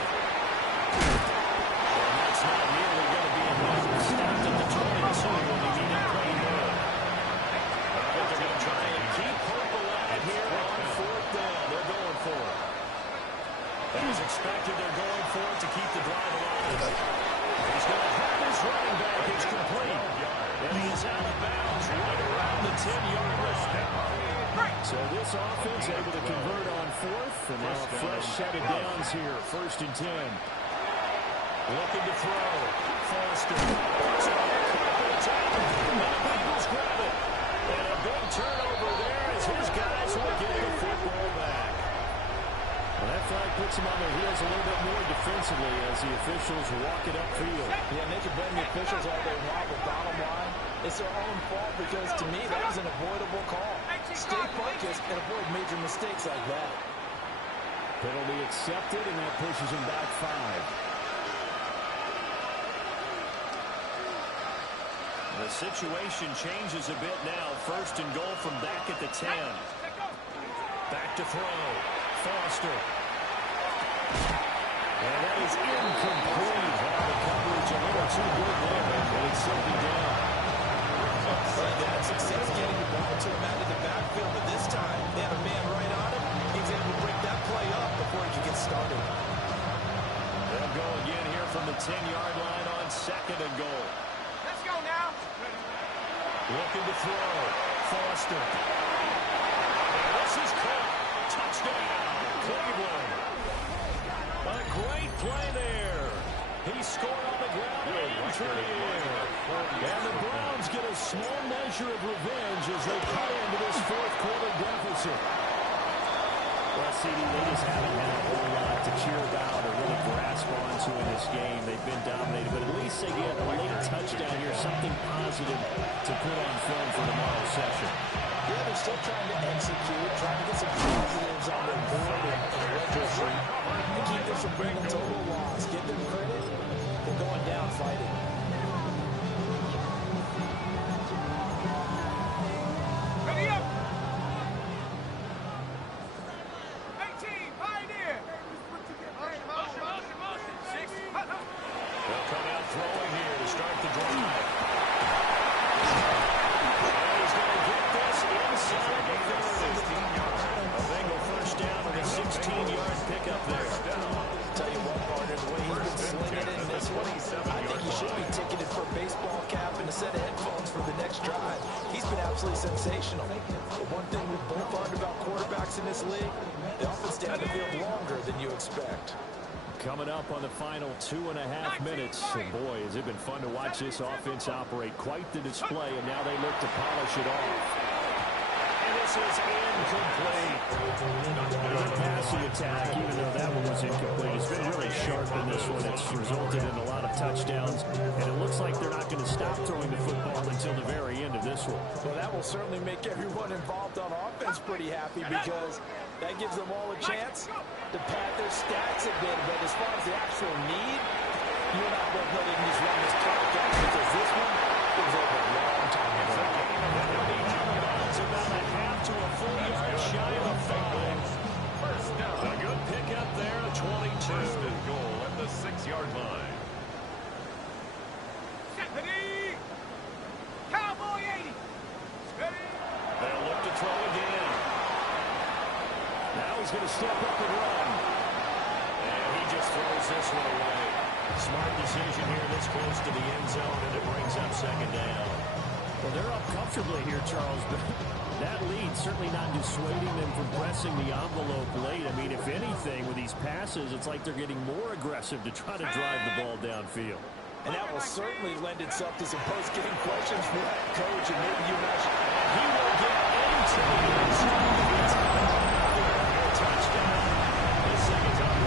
And that's not nearly going to be enough. Stopped at the 22 when he needed play more. I think they're going to try and keep hope alive here on 4th down. They're going for it. As expected, they're going for it to keep the drive alive. He's going to have his running back. It's complete. And he's out of bounds right around the 10-yard line. So this offense able to convert on 4th. And now a fresh set of downs here. 1st and 10. Looking to throw. Foster. And the Bengals grab it. And a big turnover there as his guys will get the football back. Well, that flag puts them on their heels a little bit more defensively as the officials walk it upfield. Yeah, and they can blame the officials all they want, but bottom line, it's their own fault because, to me, that was an avoidable call. Stay focused and avoid major mistakes like that. Penalty accepted, and that pushes him back 5. The situation changes a bit now. 1st and goal from back at the 10. Back to throw. Foster. And that is incomplete. The coverage a little too good there, but it's simply down. They had success getting the ball to him out of the backfield, but this time they had a man right on him. He's able to break that play up before he can get started. They'll go again here from the 10-yard line on 2nd and goal. Let's go now. Looking to throw. Foster. This is caught. Touchdown, Cleveland. A great play there. He scored on the ground and through the air. And the Browns get a small measure of revenge as they cut into this 4th quarter deficit. Well, CD, they just haven't had a whole lot to cheer about or really grasp onto in this game. They've been dominated, but at least they get a late touchdown here, something positive to put on film for tomorrow's session. Yeah, they're still trying to execute, trying to get some positives on their board and retro sheet, and keep this from bringing a total loss. Give them credit. They're going down fighting. Ready up. 18, Pioneer. Motion. 6. They'll come out throwing here to start the drive. He's going to get this inside the 30. A Bengal first down and a 16-yard pickup there. Tell you what, partner, the way he's been swinging in this one, I think he should be ticketed for a baseball cap and a set of headphones for the next drive. He's been absolutely sensational. The one thing we've both learned about quarterbacks in this league, they often stay on the field longer than you expect. Coming up on the final 2.5 minutes. And boy, has it been fun to watch this offense operate. Quite the display, and now they look to polish it off. And this is incomplete. Good passing attack, even though that one was incomplete. It's been really sharp in this one. It's resulted in a lot of touchdowns, and it looks like they're not going to stop throwing the football until the very end of this one. Well, that will certainly make everyone involved on offense pretty happy because that gives them all a chance to pad their stats a bit. But as far as the actual need, you're not going to let it just run this clock out because this one is over a long time ago. It's about a half to a full yard shy of a 5. First down. A good pickup there, 22. First and goal at the 6-yard line. Stephanie! Cowboy 80! Steady! They'll look to throw again. Now he's going to step up and run. And he just throws this one away. Smart decision here this close to the end zone, and it brings up second down. Well, they're up comfortably here, Charles, but that lead certainly not dissuading them from pressing the envelope late. I mean, if anything, with these passes, it's like they're getting more aggressive to try to drive the ball downfield. And that will certainly lend itself to some post-game questions for that coach, and maybe you mentioned he will get into the end zone. It's a touchdown. The second time.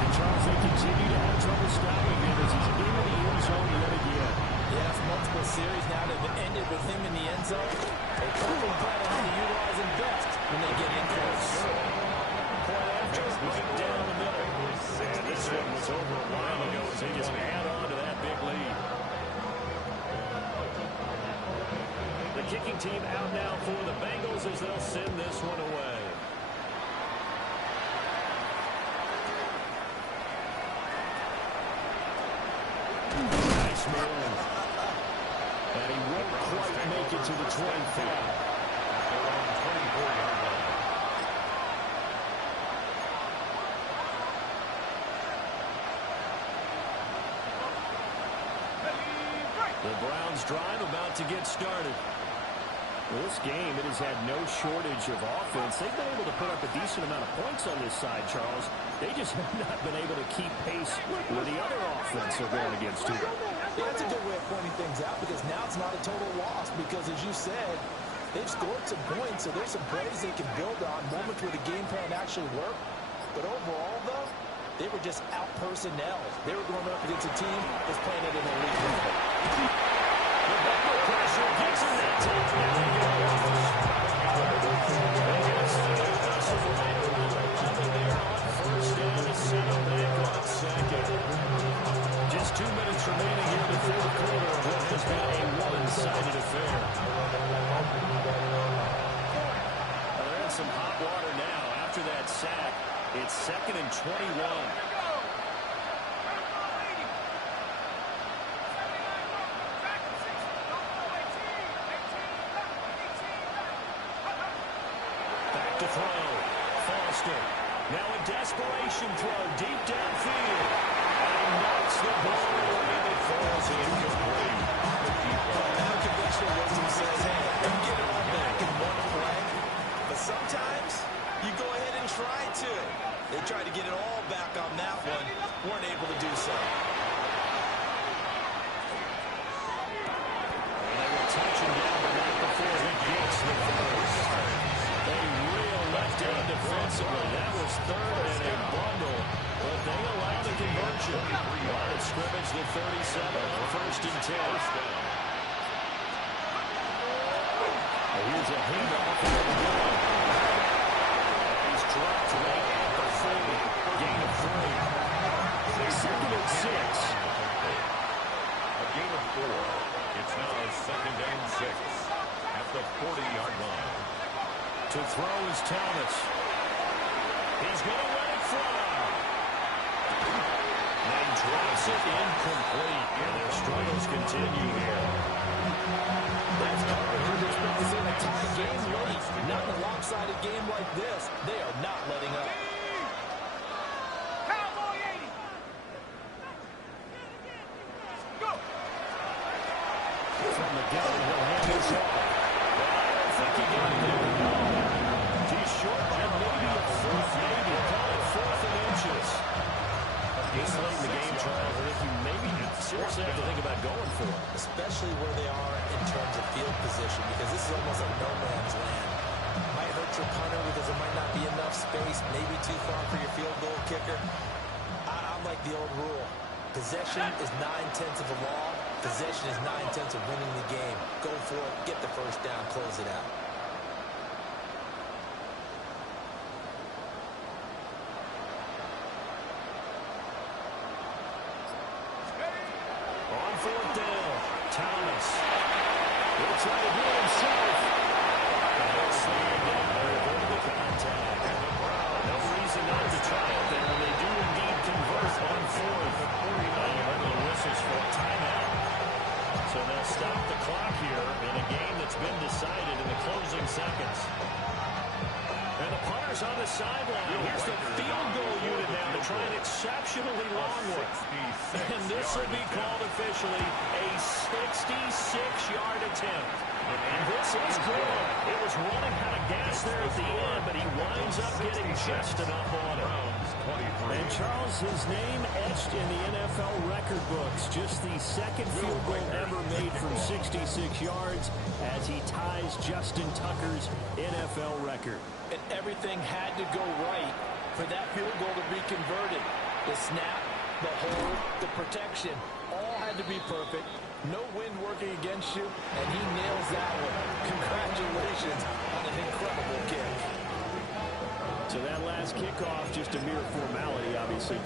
And Charles, they continue to have trouble stopping him as he's into the end zone yet again. yes, multiple series now that have ended with him in the end zone. They probably plan on to utilize him best when they get in close. Point after, right down the middle. And this one was over a while ago as they just add on to that big lead. The kicking team out now for the Bengals as they'll send this one away. Nice move. And he won't quite make it to the 25. They're on 24-yard line. The Browns drive about to get started. Well, this game, it has had no shortage of offense. They've been able to put up a decent amount of points on this side, Charles. They just have not been able to keep pace with the other offense they're going against here. Yeah, that's a good way of pointing things out because now it's not a total loss because, as you said, they've scored some points, so there's some plays they can build on, moments where the game plan actually worked. But overall, though, they were just out-personnel. They were going up against a team that's playing at an elite level. The Bengal pressure gets him that touchdown. First down to set up back on second. Just 2 minutes remaining here in the fourth quarter of what has been a one-sided affair. They're in some hot water now after that sack. It's 2nd and 21. To throw. Foster. Now a desperation throw deep downfield. And he knocks the ball away that falls incomplete. Now conventional wisdom says, hey, you can get it all back in one play. But sometimes you go ahead and try to. They tried to get it all back on that one. Weren't able to do so. And they were touching down the net before he gets the first. A real letdown defensively. That was third and a bundle, but they allow the conversion. Line of scrimmage to 37 on 1st and 10. Here's a handoff for the goal. He's dropped right at the 40. Gain of 3. 2nd and 6. A gain of 4. It's now 2nd and 6 at the 40-yard line. To throw is Thomas. He's going to let it fly. And drops it incomplete. And their struggles continue here. That's coverage you're supposed to see in a tie game late. Not in a lopsided game like this. They are not letting up. Cowboy 80! Go! From the gun, he'll hand this off. I don't think he got it there. He's short by maybe a foot, maybe. Call it 4th and inches. This late in the game, Charles, I think you maybe seriously have to think about going for it. Especially where they are in terms of field position, because this this is almost like no man's land. Might hurt your punter because there might not be enough space, maybe too far for your field goal kicker. I'm like the old rule. Possession is 9/10 of the law. Possession is 9/10 of winning the game. Go for it, get the first down, close it out. On fourth down, Thomas will try to do it himself. Contact. And the Browns, no reason not to try it there. They do indeed convert on fourth. The whistles for a timeout. So they'll stop the clock here in a game that's been decided in the closing seconds. And the punter's on the sideline. Here's the field goal unit now to try an exceptionally long one. And this will be called officially a 66-yard attempt. And this is good. It was running out of gas there at the end, but he winds up getting just enough on it. And Charles, his name etched in the NFL record books. Just the second field goal ever made from 66 yards as he ties Justin Tucker's NFL record. And everything had to go right for that field goal to be converted. The snap, the hold, the protection, all had to be perfect. No wind working against you, and he nails that one. Congratulations on an incredible kick. So that last kickoff, just a mere formality, obviously.